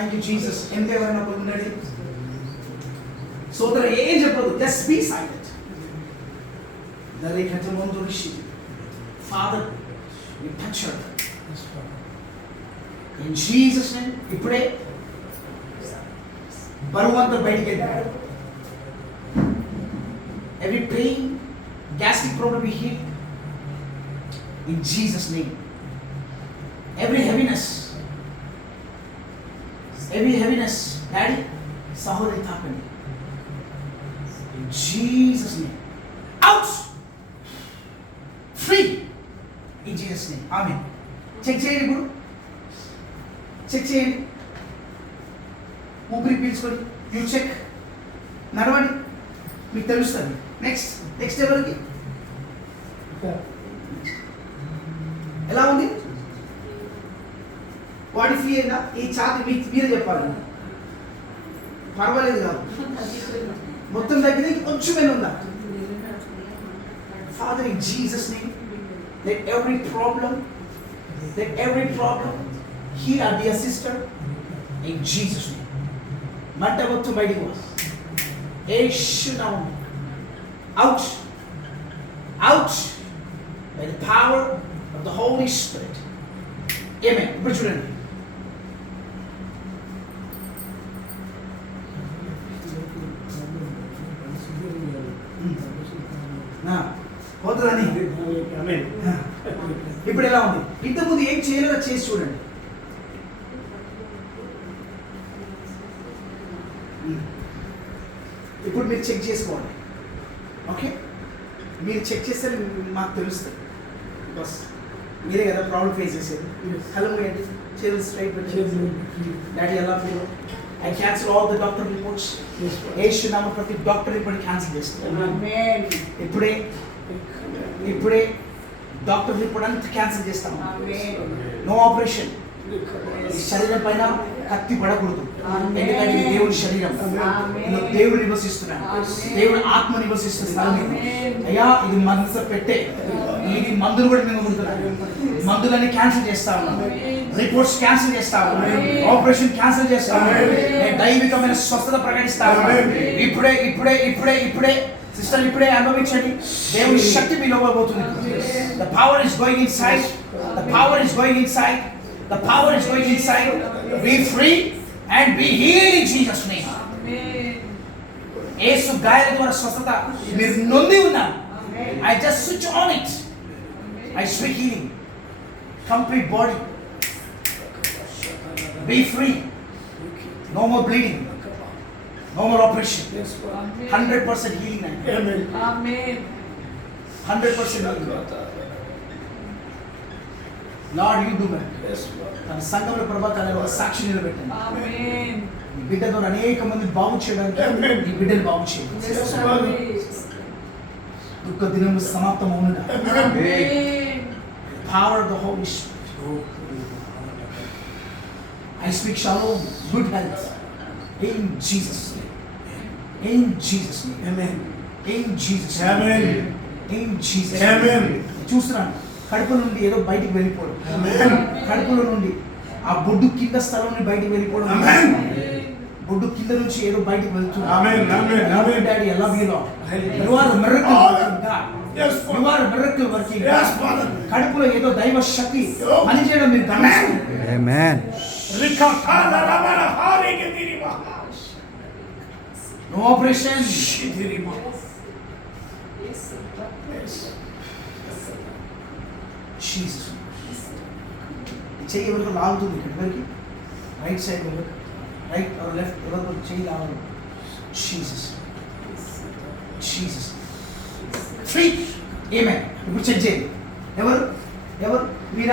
Thank you Jesus. ఎంత ఎవరైనా పొందండి. సోదర ఏం చెప్పదు, జస్ట్ బీ సైలెంట్. దరేకంటే ముందు Rishi father we touch her in Jesus name. ఇప్పుడే బరువంతా బయటికి వెళ్ళాడు. Every pain, gastric problem be healed in Jesus' name. Every heaviness, Daddy, Sahodari Thapani, in Jesus' name. Out, free, in Jesus' name. Amen. Check cheyandi guru. Check cheyandi. ఊపిరి పీల్చుకొని you check. నడవండి, మీకు తెలుస్తుంది. నెక్స్ట్ ఎవరికి ఎలా ఉంది? బాడీ ఫ్రీ అయిందా? ఈ ఛాతి మీరే చెప్పాలి. పర్వాలేదు కాదు, మొత్తం తగ్గింది, కొంచెం మీద ఉందా? Father, in Jesus' name, let every problem heal our dear sister in Jesus' name. మంట మొత్తం బయటికి వస్తుంది. Out by the power of the Holy Spirit. Amen. ఇప్పుడు చూడండి, పోతుందని. ఇప్పుడు ఎలా ఉంది? ఇంతకుముందు ఏం చేయలేదో చేసి చూడండి. ఇప్పుడు మీరు చెక్ చేసుకోండి. ఓకే, మీరు చెక్ చేస్తే మాకు తెలుస్తుంది. బస్ మీరే కదా ప్రాబ్లం ఫేస్ చేసేది. హలో ఏంటి, చేతులు స్ట్రైట్ పెట్టి. డాడీ ఎలా feel? I cancel all the doctor reports. యేసు నామములో ప్రతి డాక్టర్ రిపోర్ట్ క్యాన్సిల్ చేస్తాను. ఇప్పుడే డాక్టర్ రిపోర్ట్ అంతా క్యాన్సిల్ చేస్తాను. No operation. శరీరం పైన కత్తి పడకూడదు. ఎందుకంటే ఇది దేవుడి శరీరం, దేవుడు నివసిస్తున్నాడు, దేవుడు ఆత్మ నివసిస్తున్నాడు. అయ్యా ఇది మనసు పెట్టే, ఇది మందులు కూడా మేము ఉంటున్నాను. మందులన్నీ క్యాన్సిల్ చేస్తా ఉన్నాను, రిపోర్ట్స్ క్యాన్సిల్ చేస్తా ఉన్నాను, ఆపరేషన్ క్యాన్సిల్ చేస్తా ఉన్నాను. నేను దైవికమైన స్వస్థత ప్రకటిస్తా ఉన్నాను. ఇప్పుడే సిస్టర్ ఇప్పుడే అనుభవించండి. దేవుడి శక్తి మీలో పోతుంది. The power is going inside. Be free and be healed in Jesus' name. యేసు గాయాల ద్వారా స్వస్థత మీరు నొంది ఉన్నారు. I just switch on it. I speak healing. Complete body. Be free. No more bleeding. No more operation. 100% healing. Amen. 100% healing. Lord, you do that. తన సంఘంలో ప్రభాకాలను ఒక సాక్షి నిలబెట్టండి. ఈ బిడ్డ ద్వారా అనేక మంది బాగు చేయడానికి ఈ బిడ్డను బాగు చేయండి. దుఃఖ దినములు సమాప్తం అవునుగా. Power of the Holy Spirit. I speak shalom, good health in Jesus' name. Amen. In Jesus' name. చూస్తున్నాను, కడుపులో నుండి ఏదో బయటికి వెళ్ళిపోవడం. కడుపులో నుండి ఆ బొడ్డు కింద స్థలం నుండి బయటికి వెళ్ళిపోవడం. బొడ్డు కింద నుంచి ఏదో బయటికి వెళ్తుంది. Daddy I love you Lord. You are a miracle working God. You are a miracle working God. కడుపులో ఏదో దైవ శక్తి పనిచేయడం మీరు గమనించండి. ఆమేన్. No operation. Jesus. చెయ్యి ఎవరికి లాగుతుంది ఇక్కడ వరకు, రైట్ సైడ్ వరకు, రైట్ ఆర్ లెఫ్ట్ ఎవరికి చెయ్యి లాగదు. Jesus free. ఆమేన్. ఇప్పుడు చెక్ చేయండి. ఎవరు